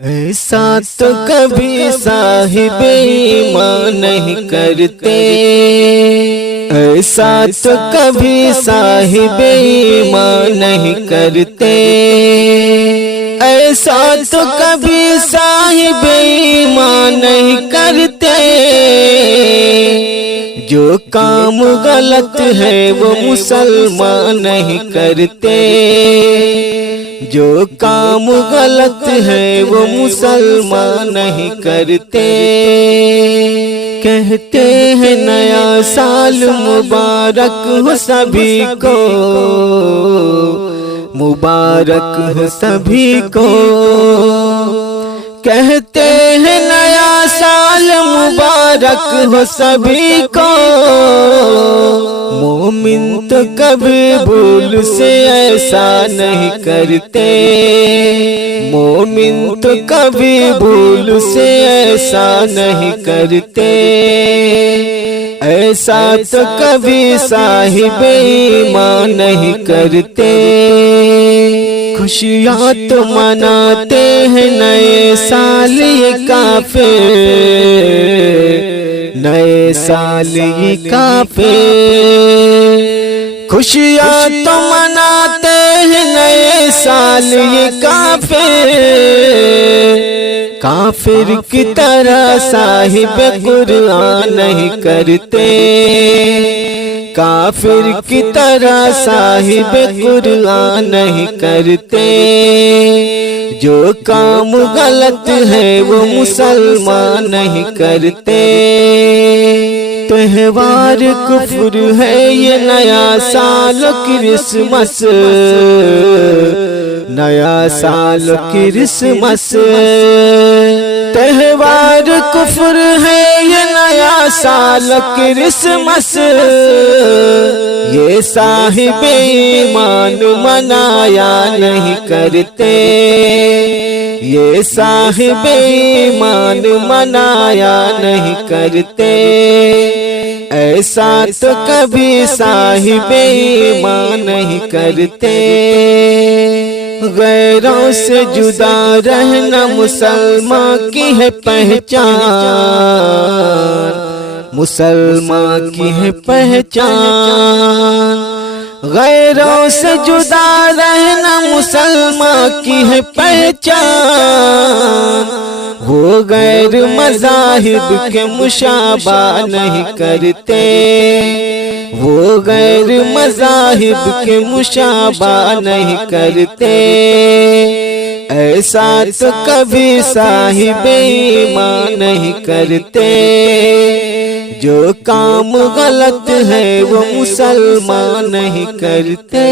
ऐसा तो कभी साहिबे ईमान नहीं करते, ऐसा तो कभी साहिबे ईमान नहीं करते, ऐसा तो कभी साहिबे ईमान नहीं करते। जो काम गलत है वो मुसलमान नहीं करते, जो काम गलत है वो मुसलमान नहीं करते। कहते हैं नया साल मुबारक हो सभी को, मुबारक हो सभी को। कहते हैं नया साल मुबारक हो सभी को। मोमिन तो कभी भूल से ऐसा नहीं करते, मोमिन तो कभी भूल से ऐसा नहीं करते। ऐसा तो कभी साहिबे ईमान नहीं करते। खुशियाँ तो मनाते हैं नए साल ये काफिर, नए साल ये काफिर। खुशियाँ तो मनाते हैं नए साल ये काफिर, काफिर की तरह साहिब कुरान नहीं करते, काफिर की तरह साहिब कुरान नहीं करते। जो काम गलत है वो मुसलमान नहीं करते। त्योहार कुफ्र है ये नया साल क्रिसमस, नया साल क्रिसमस। त्योहार कुफ्र है ये नया साल क्रिसमस। ये साहिबे ईमान मनाया नहीं करते, ये साहिबे ईमान मनाया नहीं करते। ऐसा तो कभी साहिबे ईमान नहीं करते। गैरों से जुदा रहना मुसलमान की है पहचान, मुसलमान की है पहचान। गैरों से जुदा रहना मुसलमान की है पहचान। वो गैर मज़ाहिब के मुशाबा नहीं करते, वो गैर मज़ाहिब के मुशाबा नहीं करते। ऐसा तो कभी साहिबे ईमान नहीं करते। जो काम गलत है वो मुसलमान नहीं करते।